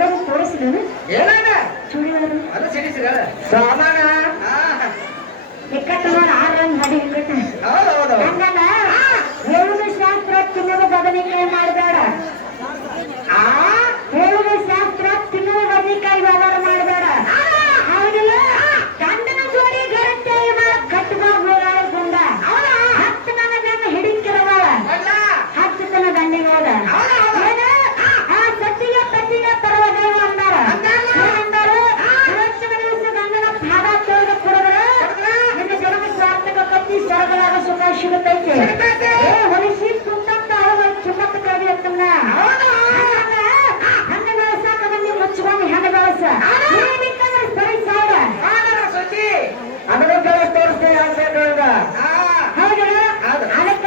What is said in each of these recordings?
ತಗೊಂಡು ತೋರಿಸಿದ ಏನಾನ ಚೂಡಿದಾರ ಅದು ಸಿಡಿಸಿದ ಸಾಮಾನ ಇಕ್ಕಟ್ಟ ನೋಡಿ 6 ರನ್ ಮಾಡಿ ಇಕ್ಕಟ್ಟ ಹೌದು ಹಂಗಲ್ಲ ಹೇಳುವ ಶಾಸ್ತ್ರ ತಿನ್ನೋದು ಬದನೆಕಾಯಿ ಮಾಡಬೇಡ ಹೇಳುವ ಶಾಸ್ತ್ರ ತಿನ್ನುವ ಬದನೆಕಾಯಿ ವ್ಯವಹಾರ ಮಾಡಬೇಡ ಹೌದಿಲ್ಲ ಗಂಡನ ಜೋಡಿ ಗರಟೆ ಕಟ್ಟುವ ಹೋರಾಡಕೊಂಡ 10 ನನ್ನ ಗಂಡ ಹಿಡಿಕಿರವ 10 ತನ ಗಂಡಿಗೆ ಹೋದ ಆ ಸತ್ತಿಗೆ ಪತ್ತಿಗೆ ತರುವ ದೇವ ಅಂದಾರ ಇವತ್ತಿನ ದಿವಸ ಗಂಡನ ಪಾದ ತೊಳೆದು ಕೊಡಿದ್ರೆ ನಿನ್ನ ಜನ್ಮ ಸಾರ್ಥಕ ಕತ್ತಿ ಸ್ವರ್ಗಲಾಗ ಸುಖ ಸಿಗುತ್ತೈತೆ ಹೊಲಿಸಿ ತುಂಟಂತ ಅಳವ ಚುಮ್ಮತ್ತ ಕಡಿ ಅಂತನ್ನ ಹಣ್ಣ ಬೆಳಸಾಕ ಬಂದು ಮುಚ್ಚಿಕೊಂಡು ಹೆಣ್ಣ ಬೆಳಸ ಏನಕ್ಕಂದ್ರೆ ಸರಿ ಸಾಡ ಸುದ್ದಿ ಅದನ್ನು ತೋರಿಸ್ತೇವೆ ಅಂತ ಹೌದಲ್ಲ ಅದಕ್ಕ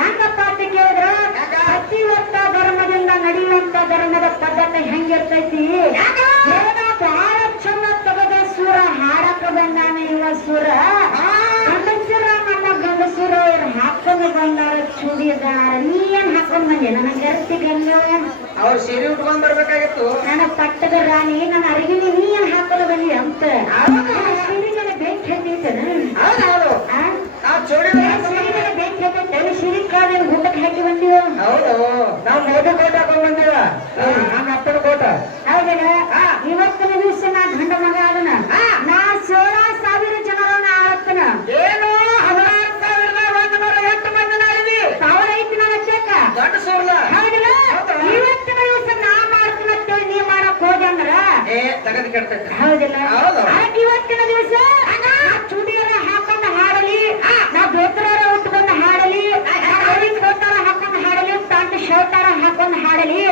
ಹೆಂಗಪ್ಪ ಅಂತ ಕೇಳಿದ್ರ ಪ್ರತಿಯೊತ್ತ ಧರ್ಮದಿಂದ ನಡೆಯುವಂತ ಧರ್ಮದ ಪದ್ಧತಿ ಹೆಂಗಿರ್ತೈತಿ ಬಹಳ ಚಂದ ತಗದ ಸೂರ ಹಾಡಕ ಬಂದಾನ ಇವ ಸೂರ ಗಂಡಸೂರ ನಮ್ಮ ಗಂಡಸೂರ ಅವ್ರು ಹಾಕೊಂಡು ಬಂದಾರ ಚೂಡಿದಾರ ನೀ ಏನ್ ಹಾಕೊಂಡ್ ಬಂದೆ ನನಗೆ ಅರ್ತಿ ಗಂಗ ಅವ್ರು ಸೀರೆ ಉಟ್ಕೊಂಡ್ ಬರ್ಬೇಕಾಗಿತ್ತು ನನ್ನ ಪಟ್ಟದ ರಾಣಿ ನನ್ನ ಅರಿವಿನ ನೀ ಏನ್ ಹಾಕೊಂಡು ಬಂದಿ ಅಂತ ಸೀರೆಗಳ ಬೆಂಕಿ ಹತ್ತೈತನ ಹೌದು ನಾವು ಚೋಡಿ ಬೆಂಕಿ ಹತ್ತೈತೆ ಸಿರಿ ಕಾವೇರಿ ಊಟಕ್ಕೆ ಹಾಕಿ ಬಂದೀವ ಹೌದು ನಾವು ಮೋದಿ ಕೋಟ ಬಂದಿವ ನಮ್ಮ ಅಪ್ಪನ ಕೋಟ ಹೌದಲ್ಲ ಇವತ್ತಿನ ದಿವಸ ನಾ ಗಂಡ ಮಗ ಅದನ ನಾ 16,000 ಜನರನ್ನ ಆಳತ್ತನ ಏನು 16,108 ಮಂದಿ ನಾಳಿದಿ ಸಾವಿರ ಐತಿ ನನ್ನ ಚೆಕ್ಕ ದೊಡ್ಡ ಸೂರ್ಲ ಹೌದಲ್ಲ ಇವತ್ತಿನ ದಿವಸ ನಾ ಮಾಡ್ತೀನಂತೇಳಿ ನೀ ಮಾಡಕ್ ಹೋದಂದ್ರ ತಗದ್ ಕೆಡ್ತೈತೆ ಹೌದಿಲ್ಲ ಹೌದು ಇವತ್ತಿನ ದಿವಸ ನಾ ಚೂಡಿಯರ ಹಾಕೊಂಡು ಹಾಡಲಿ ನಾ ಧೋತ್ರಾರ ಉಟ್ಕೊಂಡು ಹಾಡಲಿ ಕೋಟಾರ ಹಾಕೊಂಡು ಹಾಡಲಿ ಪ್ಯಾಂಟ್ ಶರ್ಟಾರ ಹಾಕೊಂಡು ಹಾಡಲಿ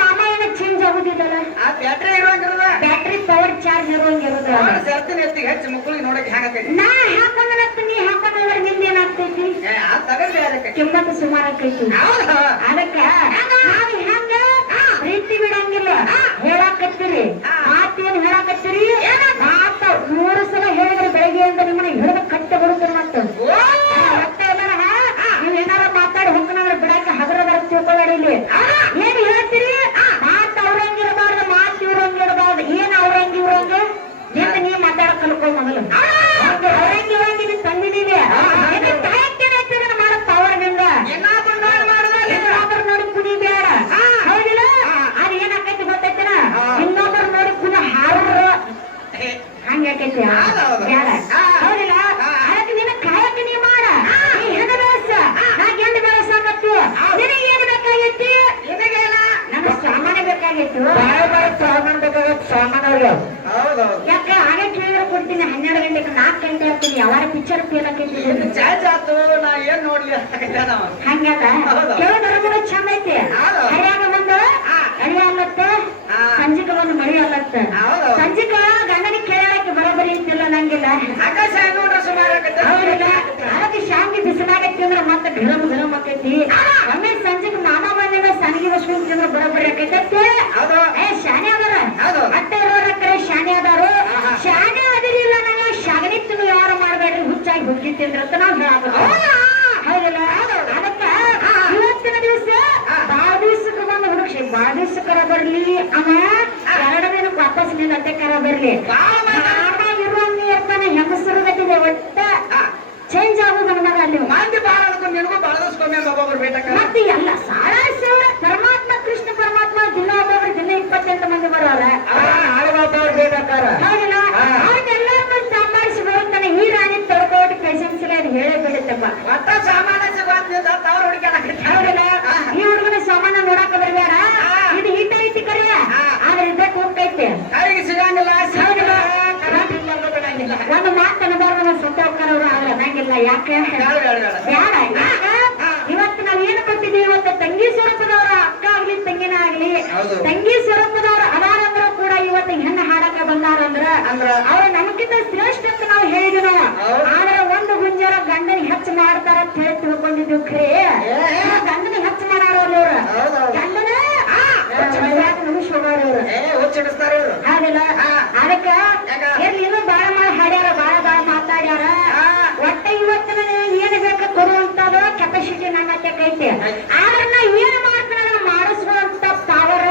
ಮಾಮ ಏನ ಚೇಂಜ್ ಆಗುದಿಲ್ಲಲ್ಲ ಆ ಬ್ಯಾಟ್ರಿ ಇರುವಂಗಿರದ ಬ್ಯಾಟ್ರಿ ಪವರ್ ಚಾರ್ಜ್ ಇರುವಂಗಿರೋದು ಸರ್ತಿನ ಎತ್ತಿಗೆ ಹೆಚ್ಚು ಮಕ್ಕಳಿಗೆ ನೋಡಕ್ ಹ್ಯಾಂಗೈತಿ ನಾ ಹಾಕೊಂಡನತ್ತು ನೀ ಹಾಕೊಂಡ್ರೆ ನಿಂದ ಏನಾಗ್ತೈತಿ ಆ ತಗದ್ ಅದಕ್ಕೆ ಕಿಮ್ಮತ್ತು ಸುಮಾರು ಆಕೈತಿ ಹೌದು ಅದಕ್ಕ ನಾವ್ ಹೆಂಗ ಪ್ರೀತಿ ಬಿಡಂಗಿಲ್ಲ ಹೇಳಾಕತ್ತೀರಿ ಮಾತೇನ್ ಹೇಳಾಕತ್ತೀರಿ ಮಾತ 3 ಸಲ ಹೇಳಿದ್ರೆ ಬೆಳಗ್ಗೆ ಅಂತ ನಿಮ್ಮನ್ನ ಹಿಡಿದು ಕಟ್ಟ ಬರುತ್ತಾರೆ ಮತ್ತೆ ನೀವ್ ಏನಾರ ಮಾತಾಡಿ ಹೋಗ್ಕೊಂಡ್ರೆ ಬಿಡಕ್ಕೆ ಹಗರ ಬರ ತಿಳ್ಕೊಳ್ಳಿ ಇಲ್ಲಿ ಏನ್ ಹೇಳ್ತೀರಿ ಮಾತು ಅವ್ರಂಗಿರಬಾರ್ದು ಮಾತು ಇವ್ರಂಗಿರಬಾರ್ದು ಏನ್ ಅವ್ರಂಗಿ ಇವ್ರಂಗ ನಿಂದ ನೀ ಮಾತಾಡ ಕಲ್ಕೊ ಮೊದಲು ಅವ್ರಂಗಿ ಇವ್ರಂಗಿ ನೀನ್ ತಂದಿದೀವಿ ಮಾಡೋ ಪವರ್ ನಿಂದ ಇನ್ನೊಬ್ಬರು ನೋಡಿ ಕುಡಿ ಬೇಡ ಹೌದಿಲ್ಲ ಅದು ಏನಾಕೈತಿ ಗೊತ್ತೈತಿನ ಇನ್ನೊಬ್ಬರು ನೋಡಿ ಕುಡಿ ಹಾರ ಹಂಗಾಕೈತಿ ಬೇಡ ಹೌದಿಲ್ಲ ಅದಕ್ಕೆ ನಿನ್ನ ಕಾಯಕ್ಕೆ ನೀ ಮಾಡ ನೀ ಹೆಣ್ಣ ಬೆಳಸ ನಾ ಗೆಂಡು ಬೆಳಸಾಕತ್ತು ನಿನಗೆ ಏನ್ ಬೇಕಾಗೈತಿ ನನ್ನ ಸಾಮಾನ್ಯ ಬೇಕಾಗಿತ್ತು ಸಾಮಾನು ಬೇಕಾಗತ್ತೆ ಸಾಮಾನು ಹೌದೌದು ಯಾಕ ಹಾಗೆ ಕೇಳಿದ್ರೆ ಕೊಡ್ತೀನಿ 12 ಗಂಟೆಗೆ 4 ಗಂಟೆ ಆಗ್ತೀನಿ ಯಾವಾಗ ಪಿಕ್ಚರ್ ಫೇಲ್ ಆಕೈತಿ ಚಾರ್ಜ್ ಆತು ನಾ ಏನ್ ನೋಡ್ಲಿ ಹಂಗ್ಯಾಕ ಕೇಳೋದ್ರ ಚಂದ ಐತಿ ಹರಿಯಾಗ ಬಂದು ಅಡಿ ಆಗ್ಲತ್ತ ಸಂಜಿಕ ಬಂದು ಮಳಿ ಆಗ್ಲತ್ತ ಸಂಜಿಕ ಗಂಡನಿಗೆ ಕೇಳಕ್ಕೆ ಬರೋಬರಿ ಅಂತಿಲ್ಲ ನಂಗಿಲ್ಲ ಆಕಾಶ ನೋಡ್ರ ಸುಮಾರು ಹೌದಿಲ್ಲ ಅದಕ್ಕೆ ಶಾಂತಿ ಬಿಸಿಲಾಗೈತಿ ಅಂದ್ರೆ ಮತ್ತೆ ಘರಮ್ ಘರಮ್ ಆಕೈತಿ ಒಮ್ಮೆ ಸಂಜೆಗೆ ಮಾಮ ಬಂದಾಗ ಸನಿಗೆ ಬಸ್ಕೊಂಡ್ ತಿಂದ್ರೆ ಬರೋಬರಿ ಆಕೈತಿ ಹೌದು ಶಾನೆ ಅದಾರ ಹೌದು ಮತ್ತೆ ಇರೋರಕ್ಕರೆ ಶಾನೆ ಅದಾರು ಶಾನೆ ಅದಿರಿಲ್ಲ ನಂಗೆ ಶಾಗಣಿತ್ತು ಯಾರು ಮಾಡ್ಬೇಡ್ರಿ ಹುಚ್ಚಾಗಿ ಹುಚ್ಚಿತ್ತಿಂದ್ರ ಅಂತ ನಾವ್ ಹೇಳಬೇಕು ಹೌದಲ್ಲ ಅದಕ್ಕ ಇವತ್ತಿನ ದಿವಸ ಬಾಳ ದಿವಸಕ್ಕೆ ಬಂದು ಹುಡುಕ್ಷಿ ಬಾಳ ದಿವಸಕ್ಕರ ಬರ್ಲಿ ಅವ 2 ದಿನಕ್ಕೆ ವಾಪಸ್ ನಿನ್ನ ಅತ್ತೆಕರ ಬರ್ಲಿ ಇರುವಂಗ ಇರ್ತಾನೆ ಹೆಂಗಸರು ಗಟ್ಟಿದೆ ಒಟ್ಟ ಚೇಂಜ್ ಆಗೋದು ನಮಗ ಅಲ್ಲಿ ಮಂದಿ ಬಾಳ ನಿನಗೂ ಬಾಳದಸ್ಕೊಮ್ಮೆ ಒಬ್ಬೊಬ್ರು ಬೇಟಕ್ಕ ಮತ್ತೆ ಎಲ್ಲ ಪರಮಾತ್ಮ ಕೃಷ್ಣ ಪರಮಾತ್ಮ ದಿನ ಒಬ್ಬೊಬ್ರು ದಿನ 28 ಮಂದಿ ಬರೋರ ಆಳುಗಳು ಬೇಕಾಕಾರ ಹೌದಿಲ್ಲ ಅವ್ರನ್ನೆಲ್ಲರನ್ನೂ ಸಂಭಾಳಿಸಿ ಬರುತ್ತಾನೆ ಈ ರಾಣಿ ತಡ್ಕೋಟಿ ಪೇಷನ್ಸ್ ಅದು ಹೇಳೇ ಬಿಡುತ್ತಪ್ಪ ಒಟ್ಟ ಸಾಮಾನ್ಯ ಸಿಗುವಂತಿಲ್ಲ ತವ್ರ ಹುಡುಕಾಡಕ್ಕೆ ಹೌದಿಲ್ಲ ಈ ಹುಡುಗನ ಸಾಮಾನ ನೋಡಾಕ ಬರ್ಬೇಡ ಇದು ಹಿಟ್ಟ ಐತಿ ಕರೆ ಆದ್ರೆ ಇದಕ್ಕೆ ಹೋಗ್ತೈತೆ ಕೈಗೆ ಸಿಗಂಗಿಲ್ಲ ಹೌದಿಲ್ಲ ಬಿಡಂಗಿಲ್ಲ ಒಂದು ಮಾತು ಅನುಭವ ಸುತ್ತ ಹೋಗ್ತಾರವ್ರು ಆದ್ರೆ ಅನ್ನಂಗಿಲ್ಲ ಯಾಕೆ ಬೇಡ ಇವತ್ತು ನಾವ್ ಏನು ಕೊಟ್ಟಿದ್ದೀವಿ ಇವತ್ತು ತಂಗಿ ಸ್ವರೂಪದವರ ಅಕ್ಕ ಆಗ್ಲಿ ತಂಗಿನ ಆಗ್ಲಿ ತಂಗಿ ಸ್ವರೂಪದವ್ರ ಅದಾರಂದ್ರು ಕೂಡ ಇವತ್ತು ಹೆಣ್ಣು ಹಾಡಕ ಬಂದಾರಂದ್ರ ಅವ್ರ ನಮಗಿಂತ ಶ್ರೇಷ್ಠ ಅಂತ ನಾವು ಹೇಳಿದ್ವಿ ಆದ್ರೆ ಒಂದು ಗುಂಜರ ಗಂಡನ ಹೆಚ್ಚು ಮಾಡ್ತಾರ ಅಂತ ಹೇಳಿ ತಿಳ್ಕೊಂಡಿದ್ವಿ ಖರೇ ಗಂಡನ ಹೆಚ್ಚು ಮಾಡಾರ ಅವ್ರ ಗಂಡನ ಹಾಗಿಲ್ಲ ಅದಕ್ಕ ಎಲ್ಲಿ ಇನ್ನೂ ಬಾಳ ಮಾಡಿ ಹಾಡ್ಯಾರ ಬಾಳ ಮಾತಾಡ್ಯಾರ ಒಟ್ಟ ಇವತ್ತಿನ ಏನ್ ಬೇಕ ಕೊಡುವಂತದ ಕೆಪಾಸಿಟಿ ನನ್ನ ಐತಿ ಆದ್ರೆ ನಾ ಏನ್ ಮಾಡ್ತಾನ ಮಾಡಿಸುವಂತ ಪವರ್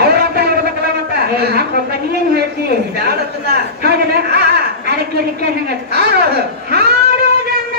ಅವ್ರಂತ ಹೇಳ್ಬೇಕಲ್ಲ ಮತ್ತ ಹಾಕೊಬ್ಬ ನೀನ್ ಹೇಳ್ತಿ ಬ್ಯಾಡತ್ತದ ಹೌದಲ್ಲ ಅದಕ್ಕೆ ಹಂಗ ಹೌದು ಹಾಡೋದನ್ನ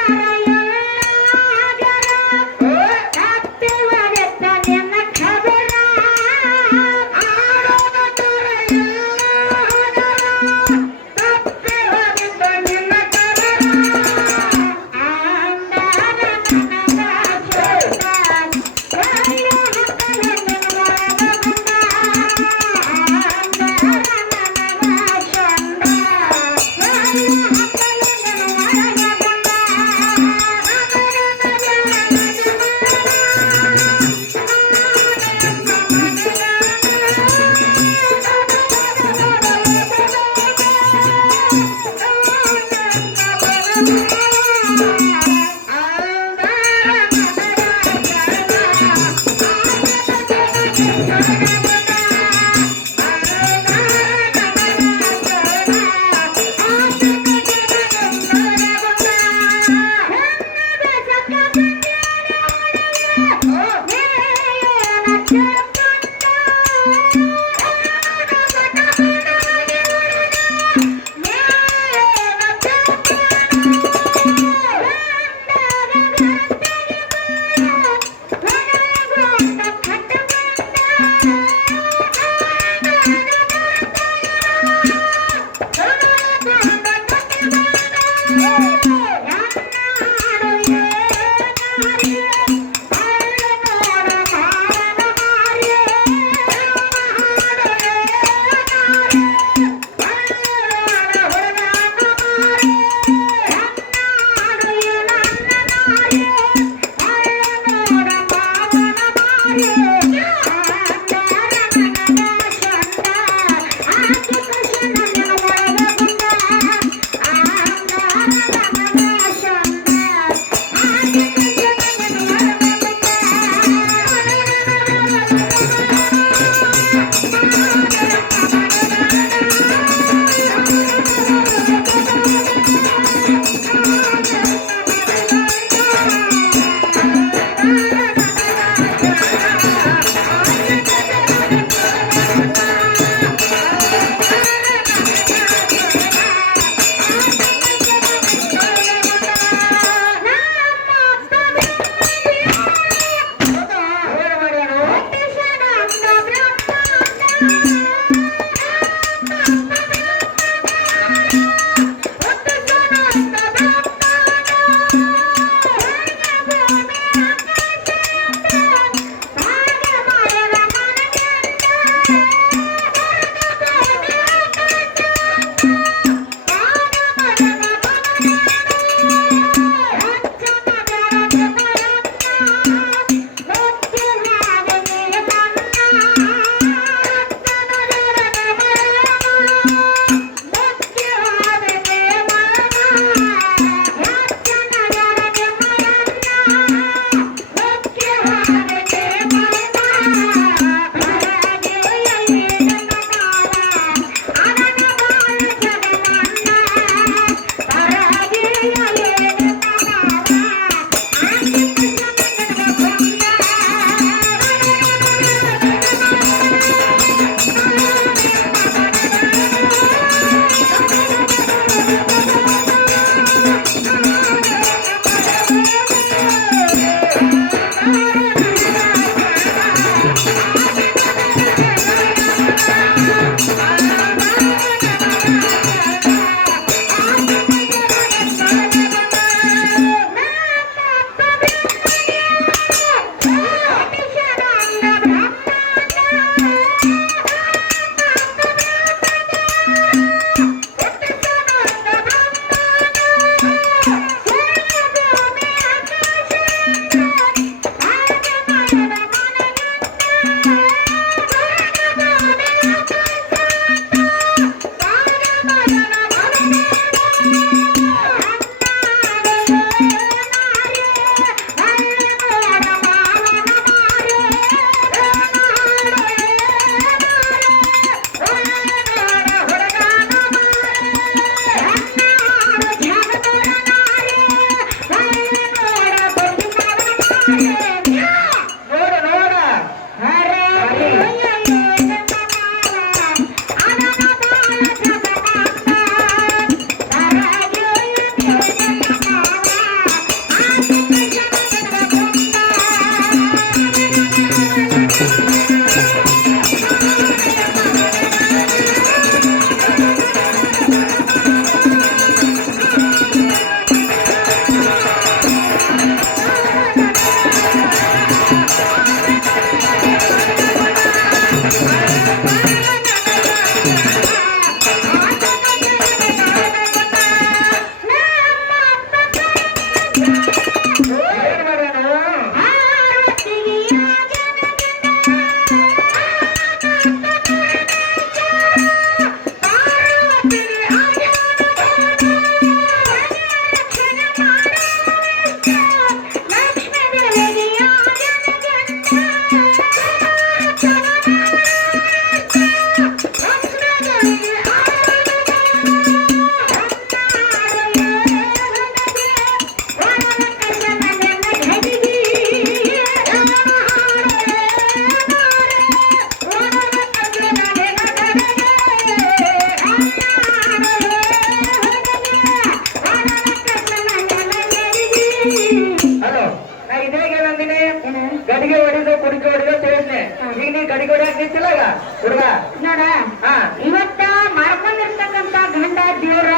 ನೋಡ ಹಾ. ಇವತ್ತ ಮಾಡ್ಕೊಂಡಿರ್ತಕ್ಕಂತ ಗಂಡ ದೇವ್ರ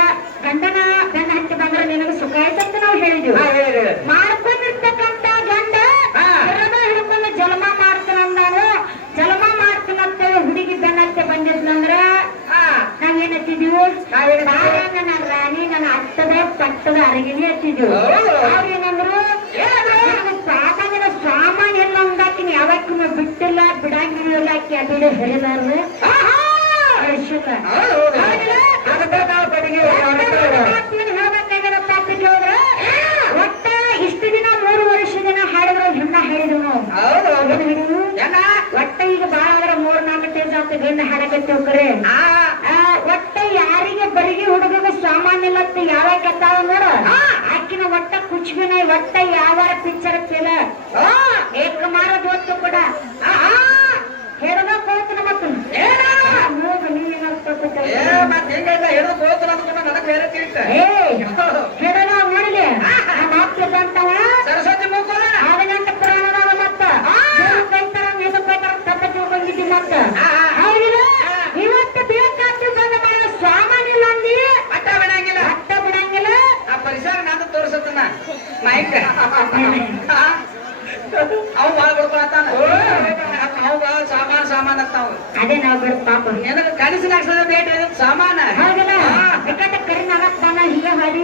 ಗಂಡನ ಗಂಡ ಹತ್ತಿ ಬಂದ್ರೆ ನಿನಗೆ ಸುಖ ಆಯ್ತಂತ ನಾವು ಹೇಳಿದ್ವಿ. ಹಾ, ಹೇಳಿ. ಮಾಡ್ಕೊಂಡಿರ್ತಕ್ಕಂತ ಗಂಡ ಹಾ. ಹಿರಣ ಹಿಡ್ಕೊಂಡು ಜನ್ಮ ಮಾಡ್ತಾನಂದಾನು ಜನ್ಮ ಮಾಡ್ತಾನಂತೇಳಿ ಹುಡುಗಿ ಬೆನ್ನತ್ತೆ ಬಂದಿದ್ನಂದ್ರ ಹಾ. ನಾವೇನ್ ಹತ್ತಿದೀವಿ ನಾವೇನ್ ನನ್ನ ರಾಣಿ ನನ್ನ ಅತ್ತದ ಪಟ್ಟದ ಅರಗಿನಿ ಹತ್ತಿದ್ವಿ. ಹೌದು. ಅವ್ರೇನಂದ್ರು ಸಾಮಾನ್ಯ ಸಾಮಾನ್ಯ ಎಲ್ಲ ಅಂದಾಕಿನಿ ಯಾವಕ್ಕೂ ಬಿಟ್ಟಿಲ್ಲ ಬಿಡಂಗಿಲ್ಲ ಆಕಿ ಅಡಿಗೆ ಹರಿಲಾರ್ದು ಕಳಿಸಿಲ್ಲ. ಅದಕ್ಕೆ ನಾವು ಕಡೆಗೆ ಒಟ್ಟ ಇಷ್ಟು ದಿನ 3 ವರ್ಷ ದಿನ ಹಾಡಿದ್ರು ಹೆಣ್ಣ ಹಾಡಿದ್ರು ನಾವು. ಹೌದು. ಏನ್ ಹಿಡಿದು ಏನ? ಒಟ್ಟ ಈಗ ಬಾಳ ಆದ್ರ 3-4 ಟೇಜ್ ಆಗ್ತದೆ ಗಂಡ ಹಾಡಕತ್ತೇವ್ ಕರೆ. ಒಟ್ಟ ಯಾರಿಗೆ ಬರಿಗೆ ಹುಡುಗ ಸಾಮಾನ್ಯ ಇಲ್ಲತ್ತ ಯಾವಾಗ ಕತ್ತಾವ ನೋಡ ಆಕಿನ ಒಟ್ಟ ಕುಚ್ಬಿನ ಒಟ್ಟ ಯಾವ ಪಿಕ್ಚರ್ ಹಚ್ಚಿಲ್ಲ ಏಕ ಮಾಡೋದು ಹೊತ್ತು ಕೂಡ ಹೇಳದ ಹೋಗ್ತಾನ ಮತ್ತು ಹೋಗ ಏ, ಮತ್ತ್ ಹಿಂಗೈತ ಹಿಡಿದು ಹೋಗ್ತಾನ ಅಂದ್ಕೊಂಡು ನನಗ್ ಬೇರೆ ತಿಳ್ತ. ಹೇಳದ ನೋಡಿಲಿ ಮಾತಂತವ ಸರಸ್ವತಿ ಮುಗ್ಗೋದ. ಆದಿನಂತ ಪುರಾಣದ ಮತ್ತ ಕೈತಾರ ನೀನು ಕೈತಾರ ತಪ್ಪ ತಿಳ್ಕೊಂಡಿದ್ದಿ ಮತ್ತ ಹೌದಿಲ್ಲ ಇವತ್ತು ಬೇಕಾದ್ದು ಬಂದ ಮಾಡ ಸಾಮಾನ್ಯ ಇಲ್ಲ ಅಂದಿ ಅಟ್ಟ ಬಿಡಂಗಿಲ್ಲ. ಅಟ್ಟ ಬಿಡಂಗಿಲ್ಲ. ಆ ಪರಿಸರ ನಾನು ತೋರ್ಸತ್ತನ ಮೈಕ್ ಅವ್ ಬಾಳ ಬಿಡ್ಕೊಳತ್ತಾನ. ಅವ್ ಬಾಳ ಸಾಮಾನ್ ಅಂತಾವ. ಅದೇ ನಾವು ಬಿಡ ಪಾಪ ನಿನಗ ಕನಸಿನಾಗ್ಸದ ಬೇಟ ಸಾಮಾನ. ಹೌದಿಲ್ಲ ಬೇಕಾದ ಕರಿನಾಗಕ್ ಬಾನ ಹೀಗೆ ಹಾಡಿ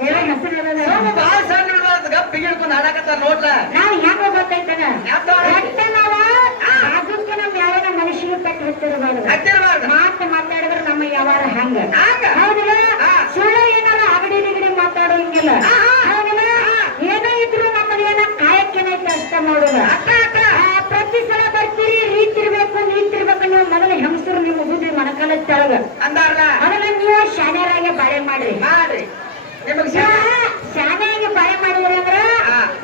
ಹೇಳೋ ಹೆಸರು ಸೋಮ ಬಾಳ ಸಣ್ಣ ಹಿಡ್ಕೊಳತ್ತ ಗಪ್ಪಿಗೆ ಹಿಡ್ಕೊಂಡು ಹಾಡಕತ್ತಾರ ನೋಡ್ಲ. ನಾವು ಹೆಂಗ ಗೊತ್ತೈತನ ಯಾವ್ದವ್ರು? ಒಟ್ಟ ನಾವ ಅದಕ್ಕೆ ನಮ್ ಯಾವನ ಮನುಷ್ಯಗೆ ಪಟ್ಟು ಹತ್ತಿರಬಾರ್ದು. ಹತ್ತಿರಬಾರ್ದು. ಮಾತಾಡಿದ್ರೆ ನಮ್ಮ ಯಾವಾರ ಹಂಗ ಹಂಗ. ಹೌದಿಲ್ಲ ಸುಳ್ಳು ಏನಾರ ಅಗಡಿ ನಿಗಡಿ ಮಾತಾಡೋಂಗಿಲ್ಲ. ಹೌದಿಲ್ಲ ಏನೋ ಇದ್ರು ನಮ್ಮದೇನ ಕಾಯಕ್ಕೇನೈತೆ ಅಷ್ಟ ಮಾಡೋದು. ಪ್ರತಿ ಸಲ ಬರ್ತೀರಿ ರೀತಿರ್ಬೇಕು ನೀತಿರ್ಬೇಕು ನೀವು ಮೊದಲು ಹೆಂಗಸರು ನೀವು ಬುದ್ಧಿ ಮನಕಾಲ ತೆಳಗ ಅಂದಾರ್ಲ ಅದನ್ನ ನೀವು ಶಾನ್ಯರಾಗೆ ಬಾಳೆ ಮಾಡ್ರಿ. ಮಾಡ್ರಿ. ನಿಮಗ್ ಶಾನ್ಯಾಗಿ ಬಾಳೆ ಮಾಡಿದ್ರಿ ಅಂದ್ರ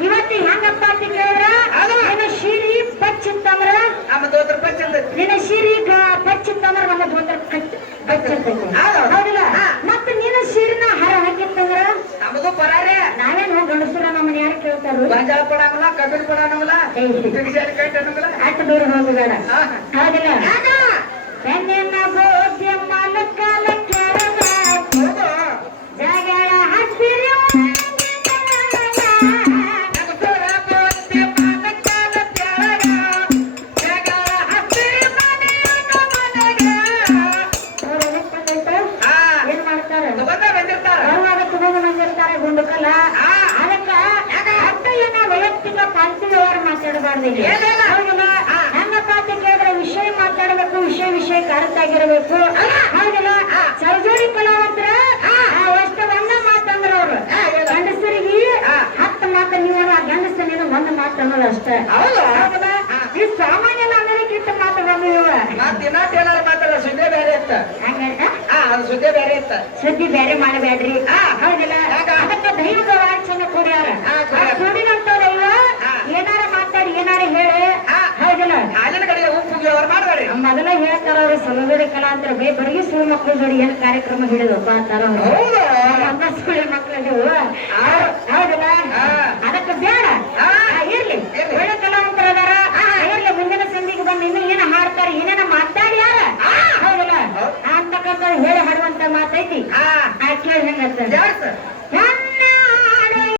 ಇವತ್ತು ಹೆಂಗಪ್ಪ ಅಂತ ಕೇಳಿದ್ರ ನಿನ್ನ ಶೀರಿ ಪಚ್ಚಿತ್ತಂದ್ರ ನಮ್ಮ ದೋತ್ರ ಪಂಚದ ನಿನ್ನ ಶೀರಿ ಪಚ್ಚಿತ್ತಂದ್ರ ನಮ್ಮ ದೋತ್ರ ಪಚ್ಚಿರ್ತೈತಿ. ಹೌದಿಲ್ಲ ಮತ್ತ ನಿನ್ನ ಶೀರಿನ ಹರ ಹಾಕಿತ್ತಂದ್ರ ನಮಗೂ ಪರಾರೇ. ನಾವೇನ್ ಹೋಗಿ ಗಂಡಸರ ನಮ್ಮನ್ನ ಯಾರು ಕೇಳ್ತಾರು ಗಾಂಜಾ ಪಡಾನಲ್ಲ ಕಬ್ಬಿನ ಪಡಾನಲ್ಲ ಬಿಗಿಸಾರಿ ಕೈಟ್ ಅನ್ನಂಗಿಲ್ಲ. ಅಷ್ಟ ದೂರ ಹೋಗಬೇಡ. ಹಾ. ಹೌದಿಲ್ಲ ಬೆನ್ನಿನ ಗೋಧ್ಯ ಮಲಕಾಲ ಕೆಳಗ ಜಗಳ ಹತ್ತಿರ ಏನ್ ಮಾಡ್ತಾರ ತಗೊಂಡು ಬಂದಿರ್ತಾರೆ ಗುಂಡುಕಲ್ಲ. ಅದಕ್ಕ ಅಟ್ಟ ಏನ ವೈಯಕ್ತಿಕ ಪಾಲಿಸಿ ವ್ಯವಹಾರ ಮಾತಾಡಬಾರ್ದು. ಹೌದಿಲ್ಲ ಹೆಂಗಪ್ಪ ಅಂತ ಕೇಳಿದ್ರೆ ವಿಷಯ ಮಾತಾಡಬೇಕು ವಿಷಯ ಕರೆಕ್ಟಾಗಿರ್ಬೇಕು. ಹೌದಿಲ್ಲ ಸರ್ಜೋಡಿ ಕಲಾವಂತರ ಅಷ್ಟು ಒಂದ ಮಾತಂದ್ರ ಅವ್ರು ಗಂಡಸರಿಗೆ 10 ಮಾತು ನೀವು ಗಂಡಸ ನೀನು 1 ಮಾತು ಅನ್ನೋದು ಅಷ್ಟೇ. ಹೌದಲ್ಲ ಈ ಸಾಮಾನ್ಯ ಅನ್ನೋದಕ್ಕೆ ಇಟ್ಟು ಮಾತು ಬಂದಿವ ಮತ್ ಇನ್ನ ಟೇಲರ್ ಮಾತಾಡ ಸುದ್ದಿ ಬೇರೆ ಇತ್ತ. ಹಂಗಂತ ಅದು ಸುದ್ದಿ ಬೇರೆ ಇತ್ತ. ಸುದ್ದಿ ಬೇರೆ ಮಾಡಬೇಡ್ರಿ. ಹೌದಿಲ್ಲ ಅದಕ್ಕೆ ದೈವದ ವಾಚನ ಕೊಡ್ಯಾರ. ಕೊಡಿನಂತ ದೈವ ಏನಾರ ಮಾತಾಡಿ ಏನಾರ ಹೇಳಿ. ಹೌದಿಲ್ಲ ಹಾಲಿನ ಕಡೆಗೆ ಉಪ್ಪು ವ್ಯವಹಾರ ಮಾಡಬೇಡಿ. ಮೊದಲ ಹೇಳ್ತಾರ ಅವ್ರು ಸಲಜೋಡಿ ಕಲಾಂತರ ಬರೀ ಸುಳ್ಳು ಮಕ್ಕಳು ಜೋಡಿ ಏನ್ ಕಾರ್ಯಕ್ರಮ ಹಿಡಿದಪ್ಪ ಅಂತಾರ ಸುಳ್ಳು ಮಕ್ಕಳು. ಹೌದಿಲ್ಲ ಅದಕ್ಕೆ ಬೇಡ ಇರ್ಲಿ ಒಳ್ಳೆ ಕಲಾವಂತರ ಅದಾರ ಇರ್ಲಿ ಮುಂದಿನ ಸಂಧಿಗೆ ಬಂದು ಇನ್ನು ಏನ ಹಾಡ್ತಾರೆ ಏನೇನ ಮಾತಾಡ್ಯಾರ. ಹೌದಿಲ್ಲ ಅಂತಕ್ಕಂಥ ಹೇಳಿ ಹಾಡುವಂತ ಮಾತೈತಿ ಕೇಳಿ ಹೆಂಗಂತ